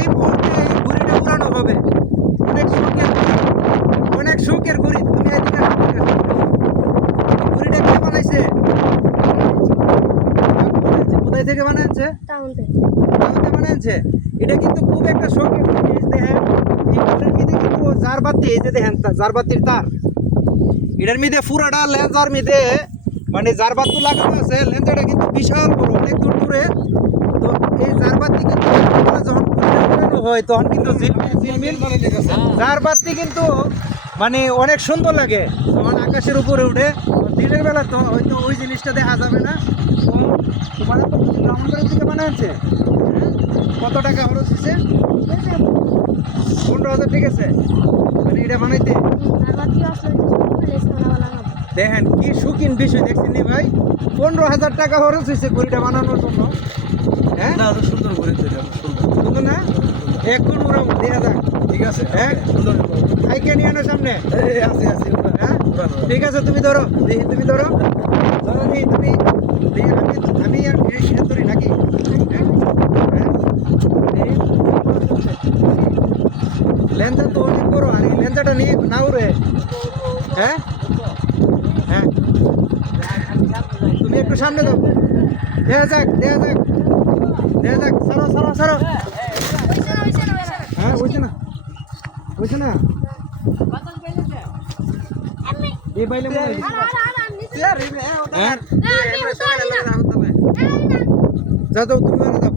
এই মুহূর্তে এই ঘুড়িটা উড়ানো হবে। অনেক শৌকের ঘুড়ি। তুমি এদিকে আসো, এদিকে আসো। ঘুড়িটা কে বানাইছে? কোথায় থেকে বানাইছে? টাউন থেকে। টাউনে বানাইছে। এটা কিন্তু খুব একটা শৌকের জিনিস। দেখেন এই ঘুড়ির মধ্যে কিন্তু জারবাতি, এই যে দেখেন জারবাতির তার, এটার মধ্যে পুরাটা লেন্সার মধ্যে মানে জারবাতি লাগানো আছে। লেন্সারটা কিন্তু বিশাল বড়, অনেক দূর দূরে। তো এই জারবাতি কিন্তু যখন ঘুড়িটা উড়ানো হয় তখন কিন্তু ঝিলমিল জারবাতি কিন্তু মানে অনেক সুন্দর লাগে যখন আকাশের উপরে উঠে। দিনের বেলা তো হয়তো ওই জিনিসটা দেখা যাবে না। তো তোমাদের তো ব্রাহ্মণবাড়ির থেকে বানাচ্ছে, কত টাকা খরচ হচ্ছে? 15,000। ঠিক আছে, মানে এটা বানাইতে দেখেন কি শৌখিন বিষয় দেখছেন নি ভাই। 15,000 টাকা খরচ হয়েছে ঘড়িটা বানানোর জন্য। হ্যাঁ সুন্দর করে সুন্দর না? এখন ওরা দেখা যাক। ঠিক আছে, হ্যাঁ সুন্দর আইকে নিয়ে আনো সামনে। আছে আছে হ্যাঁ ঠিক আছে, তুমি ধরো দেখি, তুমি ধরো ধরো দেখি, তুমি দেখি। আমি আর এটা ধরি নাকি? লেন্সার তো অনেক বড়, আর এই লেন্সারটা নিয়ে না উড়ে। হ্যাঁ হ্যাঁ তুমি একটু সামনে দাও, দেখা যাক দেখা যাক দেখা যাক। সারো সারো সারো। হ্যাঁ বুঝছে না, বুঝছে না এই বাইলে মনে হয়। হ্যাঁ যাও যাও, তুমি আনো যাও।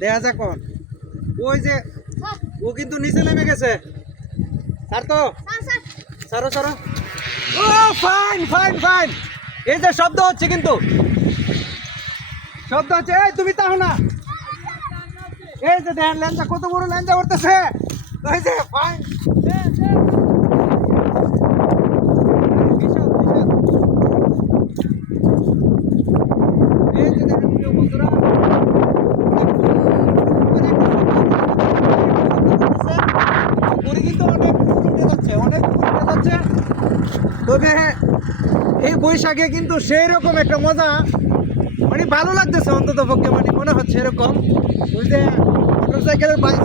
দেখা যাক কখন। ওই যে ও কিন্তু নিচে নেমে গেছে। স্যার তো সারো সারো। ও ফাইন ফাইন ফাইন। এই যে শব্দ হচ্ছে, কিন্তু শব্দ হচ্ছে। এই তুমি তাও না, এই যে দেখেন ল্যাঞ্জা কত বড় ল্যাঞ্জা উঠতেছে। ওই যে ফাইন বিশাল বিশাল। এই যে দেখেন প্রিয় বন্ধুরা, ঘুড়ি কিন্তু অনেক উঠে যাচ্ছে, অনেক উঠে যাচ্ছে। তবে এই বৈশাখে কিন্তু সেই রকম একটা মজা, মানে ভালো লাগতেছে অন্তত পক্ষে, মানে মনে হচ্ছে এরকম। ওই যে মোটরসাইকেলের বাইক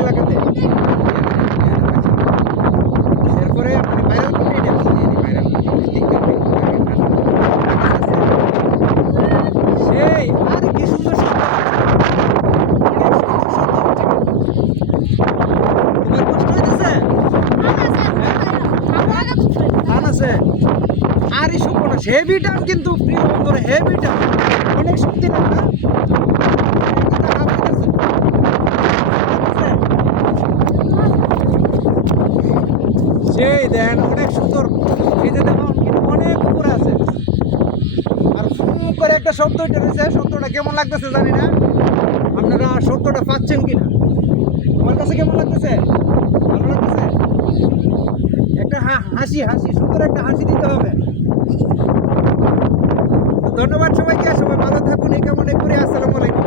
এলাকাতে। এরপরে ভাইরাল করতে সেই আর কি সুন্দর শব্দ। তোমার কষ্ট হইতেছে? টান আছে? আর এই সম্পূর্ণ হেভি টান, কিন্তু প্রিয় বন্ধুরা হেভি টান, অনেক শক্তি লাগে না? সেই দেন অনেক সুন্দর। এই যে দেখুন কিন্তু অনেক উপরে আছে, আর ফু করে একটা শব্দ এটা রয়েছে। শব্দটা কেমন লাগতেছে জানি না, আপনারা শব্দটা পাচ্ছেন কিনা? আমার কাছে কেমন লাগতেছে? ভালো লাগতেছে? একটা হাসি হাসি, সুন্দর একটা হাসি দিতে হবে। ধন্যবাদ সবাইকে, সবাই ভালো থাকুন। এই কেমন করে। আসসালামু আলাইকুম।